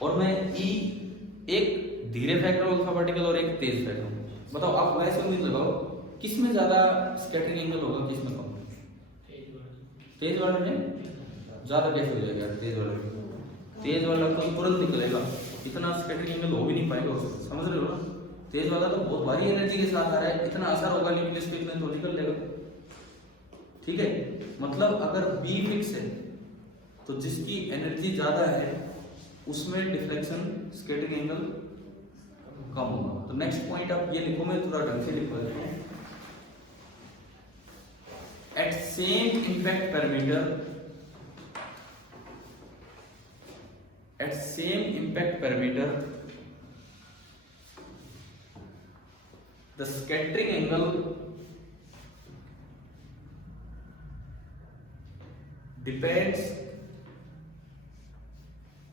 और मैं E एक धीरे फैक्टर अल्फा पार्टिकल और एक तेज फैक्टर, बताओ आप वैसे उम्मीद लगाओ किस में ज्यादा स्कैटरिंग एंगल होगा, किस में कम? तेज वाले में ज्यादा। कैसे हो जाएगा तेज वाले में? तेज वाला तो तुरंत निकलेगा, इतना स्कैटरिंग एंगल हो भी नहीं पाएगा उसको, समझ रहे हो ना? तेज वाला तो बहुत भारी एनर्जी के साथ आ रहा है, इतना असर होगा लेकिन इस पे इतना तो निकल लेगा। ठीक है, मतलब अगर B फिक्स है तो जिसकी एनर्जी ज्यादा है उसमें डिफ्लेक्शन स्कैटरिंग एंगल कम होगा। तो नेक्स्ट पॉइंट आप ये लिखो, मैं थोड़ा ढंग से लिखवा देता हूं। At same impact parameter, at same impact parameter the scattering angle depends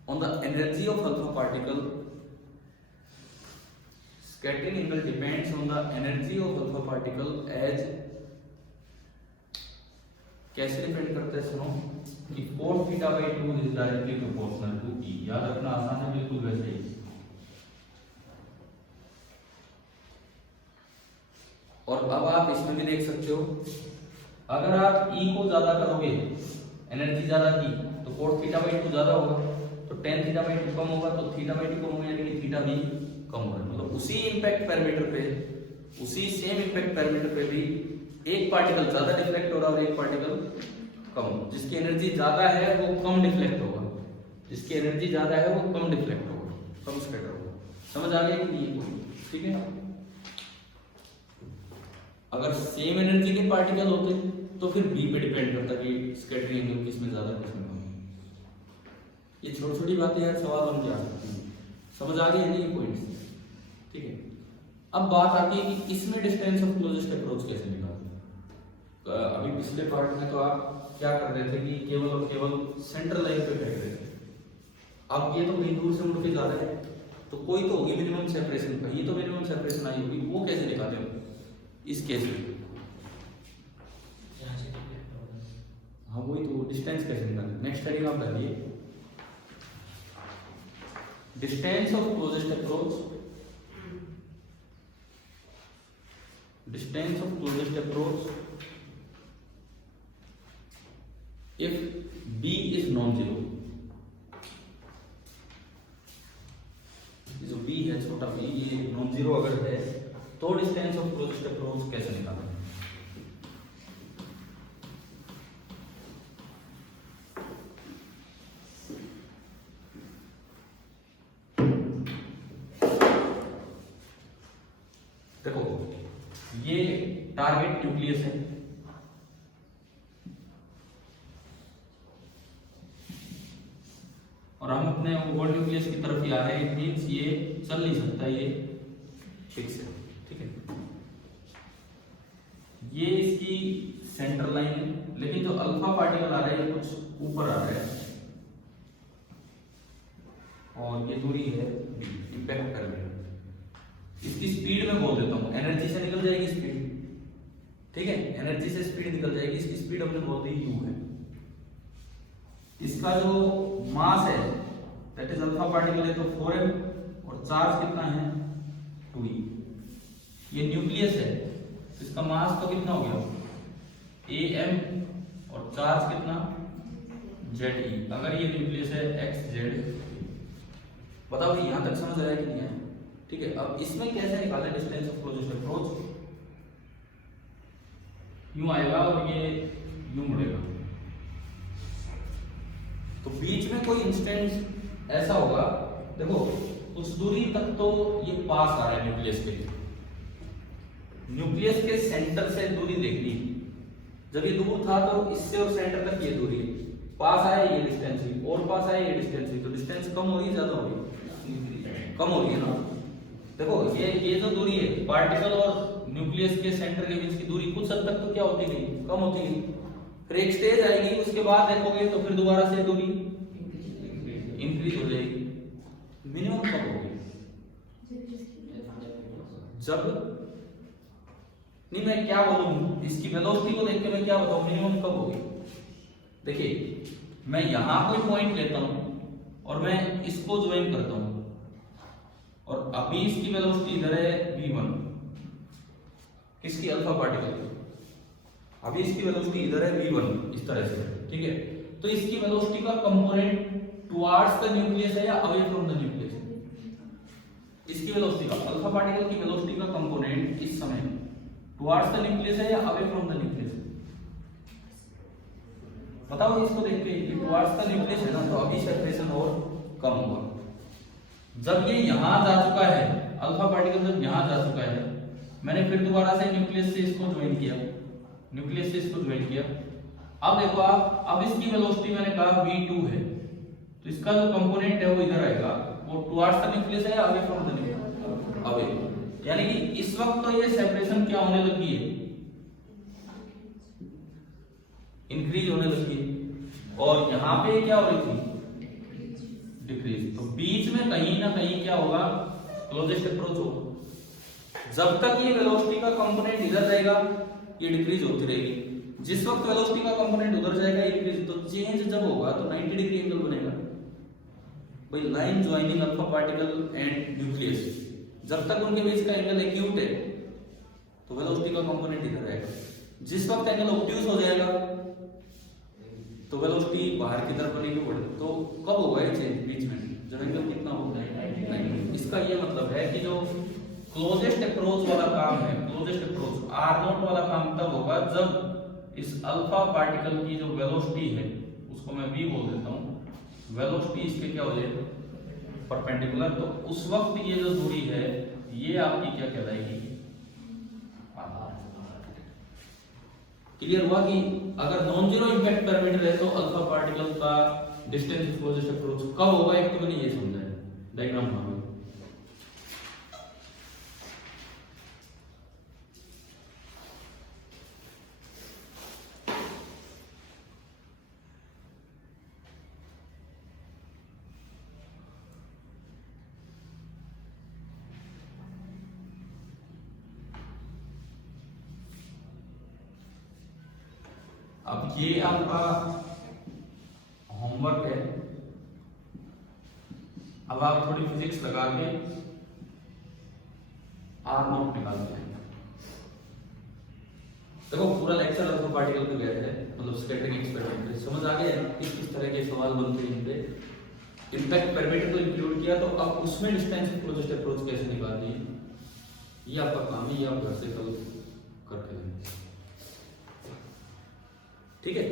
on the energy of alpha particle. Scattering angle depends on the energy of alpha particle as, कैसे डिपेंड करता है सुनो, कि cos θ/2 is directly proportional to E। याद रखना आसान है बिल्कुल वैसे ही। और अब आप इसमें भी देख सकते हो, अगर आप E को ज्यादा करोगे, एनर्जी ज्यादा की, तो cos θ/2 ज्यादा होगा, तो tan θ/2 कम होगा, तो θ/2 कम होगा, यानी कि थीटा भी कम होगा। मतलब उसी इंपैक्ट पैरामीटर पे, उसी सेम इंपैक्ट पैरामीटर पे भी एक पार्टिकल ज्यादा डिफ्लेक्ट हो रहा है और एक पार्टिकल कम। जिसकी एनर्जी ज्यादा है वो कम डिफ्लेक्ट होगा, जिसकी एनर्जी ज्यादा है वो कम डिफ्लेक्ट होगा, कम स्कैटर होगा। समझ आ गया कि नहीं? ठीक है। अगर सेम एनर्जी के पार्टिकल होते तो फिर B पे डिपेंड करता कि स्कैटरिंग एंगल किसमें ज्यादा किसमें कम। ये छोटी छोटी बातें यार सवाल बन के आ सकती हैं। समझ आ गई है नहीं ये पॉइंट्स? ठीक है। अब बात आती है कि इसमें डिस्टेंस ऑफ क्लोजेस्ट अप्रोच कैसे निकालते हैं। अभी पिछले पार्ट में तो आप क्या कर रहे थे कि केवल और केवल सेंट्रल लाइन पे फेंक रहे थे। अब ये तो कहीं दूर से मुड़ के जा रहा है, तो कोई तो होगी मिनिमम सेपरेशन का, ये तो मिनिमम सेपरेशन आई होगी, वो कैसे निकालते हो इस केस में? हाँ वही तो, डिस्टेंस कैसे निकालते? नेक्स्ट हेडिंग आप डालिए, distance of closest approach, distance of closest approach if B is non-zero, जो B है छोटा B ये non-zero अगर है तो डिस्टेंस ऑफ क्लोजेस्ट अप्रोच कैसे निकालें? देखो ये टारगेट न्यूक्लियस है, और हम अपने गोल न्यूक्लियस की तरफ ही आ रहे हैं। इट मींस ये चल नहीं सकता, ये फिक्स है, ठीक है। ये इसकी सेंटर लाइन है, लेकिन जो अल्फा पार्टिकल आ रहा है ये कुछ ऊपर आ रहा है, और ये दूरी है इम्पैक्ट पैरामीटर। इसकी स्पीड में बोल देता हूँ, एनर्जी से निकल जाएगी स्पीड, ठीक है, एनर्जी से स्पीड निकल जाएगी। इसकी स्पीड हमने बोल दी u है। इसका जो मास है दैट इज अल्फा पार्टिकल है तो 4m, और चार्ज कितना है 2e। ये न्यूक्लियस है, इसका मास तो कितना हो गया am, और चार्ज कितना ze। अगर ये न्यूक्लियस है xz, बताओ कि यहां तक समझ आया कि नहीं है, ठीक है। अब इसमें कैसे निकालें डिस्टेंस ऑफ क्लोजेस्ट अप्रोच, यूं आएगा और ये यूं मुड़ेगा, तो बीच में कोई इंस्टेंट ऐसा होगा, देखो कुछ दूरी तक तो ये पास आ रहा है न्यूक्लियस के, न्यूक्लियस के सेंटर से दूरी देखनी, जब ये दूर था तो इससे और सेंटर तक ये दूरी, पास आया ये डिस्टेंस हुई, और पास आया ये डिस्टेंस हुई, तो डिस्टेंस कम हो रही है ज्यादा हो रही है, कम हो रही है ना। देखो ये जो दूरी है पार्टिकल और न्यूक्लियस के सेंटर के बीच की दूरी कुछ हद तक तो क्या होती गई, कम होती गई, फिर एक स्टेज आएगी, उसके बाद देखोगे तो फिर दोबारा से दूरी इंक्रीज हो जाएगी। मिनिमम कब होगी, जब, नहीं मैं क्या बोलूं, इसकी वेलोसिटी को देख के मैं क्या बताऊं मिनिमम कब होगी। देखिए मैं यहां कोई पॉइंट लेता हूं और मैं इसको ज्वाइन करता हूं, और अभी इसकी वेलोसिटी इधर है v1, किसकी, अल्फा पार्टिकल की, अभी इसकी वेलोसिटी इधर है v1 इस तरह से, ठीक है। तो इसकी वेलोसिटी का कंपोनेंट टुवर्ड्स द न्यूक्लियस है या अवे फ्रॉम द न्यूक्लियस, इसकी वेलोसिटी का, अल्फा पार्टिकल की वेलोसिटी का कंपोनेंट इस समय टुवर्ड्स द न्यूक्लियस है या अवे फ्रॉम द न्यूक्लियस, बताओ इसको देख के, ये टुवर्ड्स द न्यूक्लियस है ना, तो अभी सेपरेशन और कम होगा। जब ये यहां जा चुका है, अल्फा पार्टिकल जब यहां जा चुका है, मैंने फिर दोबारा से न्यूक्लियस से इसको ज्वाइन किया, न्यूक्लियस से इसको ज्वाइन किया, अब देखो आप, अब इसकी वेलोसिटी मैंने कहा v2 है, तो इसका जो कंपोनेंट है वो इधर आएगा, वो टुवर्ड्स द न्यूक्लियस है या away from the nucleus, away, यानी कि इस वक्त तो ये सेपरेशन क्या होने लगी है, इंक्रीज होने लगी है, और यहां पे क्या हो रही थी डिक्रीज, तो बीच में कहीं ना कहीं क्या होगा, क्लोजेस्ट अप्रोच होगा। जब तक ये वेलोसिटी का कंपोनेंट इधर रहेगा ये डिक्रीज होती रहेगी, जिस वक्त वेलोसिटी का कंपोनेंट उधर जाएगा इंक्रीज, तो चेंज जब होगा तो 90 डिग्री एंगल बनेगा भाई, line joining alpha particle and nucleus, जब तक उनके बीच का एंगल एक्यूट है तो वेलोसिटी का कंपोनेंट इधर रहेगा, जिस वक्त एंगल ऑब्ट्यूज हो जाएगा तो वेलोसिटी बाहर की तरफ बनेगी, तो कब होगा ये चेंज, बीच में, जब एंगल कितना होगा 90। इसका ये मतलब है कि जो क्लोजेस्ट अप्रोच वाला काम है, क्लोजेस्ट अप्रोच r0 वाला काम तब होगा जब इस अल्फा पार्टिकल की जो वेलोसिटी है उसको मैं v बोल देता हूँ, वेलोसिटी इसके क्या हो जाए परपेंडिकुलर, तो उस वक्त ये जो दूरी है ये आपकी क्या कहलाएगी, क्लियर हुआ कि अगर नॉन जीरो इंपैक्ट पैरामीटर है तो अल्फा पार्टिकल का डिस्टेंस क्लोजेस्ट अप्रोच कब होगा, एक तो मैंने ये समझा है डायग्राम में। अब ये आपका होमवर्क है, अब आप थोड़ी फिजिक्स लगा के r0 निकालते हैं। देखो पूरा लेक्चर अल्फा पार्टिकल पे गए थे, मतलब स्कैटरिंग एक्सपेरिमेंट, समझ आ गया किस तरह के सवाल बनते हैं इनपे, इम्पैक्ट पैरामीटर को इंक्लूड किया, तो अब उसमें डिस्टेंस क्लोजेस्ट अप्रोच कैसे निकालनी है, ये आपका काम है, ये आप घर से कल करके देंगे, ठीक है।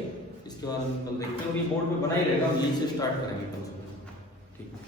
इसके बाद हम कल देखते हैं, बोर्ड पे बना ही रहेगा, यहीं से स्टार्ट करेंगे कल से, ठीक है।